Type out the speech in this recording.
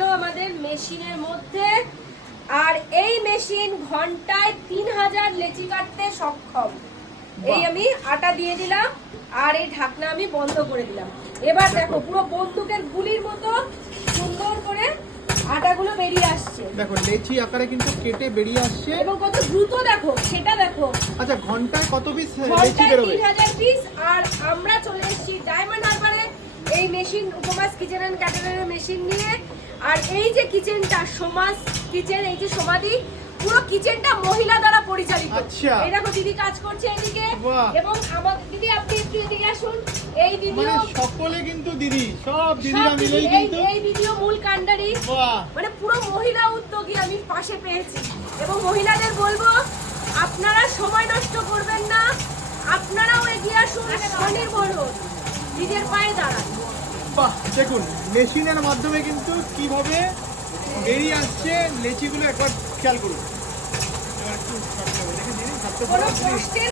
হলো আমাদের মেশিনের মধ্যে, আর এই মেশিন ঘন্টায় 3000 লেচি কাটতে সক্ষম। এই আমি আটা দিয়ে দিলাম আর এই ঢাকনা আমি বন্ধ করে দিলাম। এবার দেখো পুরো বন্দুকের গুলির মতো সুন্দর করে আটাগুলো বেরিয়ে আসছে। দেখো লেচি আকারে কিন্তু কেটে বেরিয়ে আসছে এবং কত দ্রুত দেখো, সেটা দেখো। আচ্ছা ঘন্টায় কত পিস লেচি ঘন্টায় বেরোবে? 3000 পিস। আর আমরা চলে এসেছি ডায়মন্ড হারবারে এই মেশিন, উপমাস কিচেন এন্ড ক্যাটারারের মেশিন নিয়ে। আর এই যে কিচেনটা সোমাস কিচেন, এই যে সমাধি, পুরো কিচেনটা মহিলা দ্বারা পরিচালিত। আচ্ছা। এই দেখো দিদি কাজ করছে এদিকে, এবং আমাদের দিদি, আপনি একটু এদিকে আসুন। এই দিদি মানে সকলে কিন্তু দিদি, সব দিদিরা মিলেই কিন্তু এই ভিডিও মূল কাণ্ডারি। বাহ, মানে পুরো মহিলা উদ্যোগী আমি পাশে পেয়েছি। এবং মহিলাদের বলবো আপনারা সময় নষ্ট করবেন না, আপনারাও এগিয়ে আসুন, স্বনির্ভর হন, নিজের পায়ে দাঁড়ান। বাহ দেখুন মেশিনের মাধ্যমে কিন্তু কিভাবে বেরিয়ে আসছে লেচিগুলো, একবার খেয়াল করুন। এবার একটু দেখে দিন, কোনো কষ্টের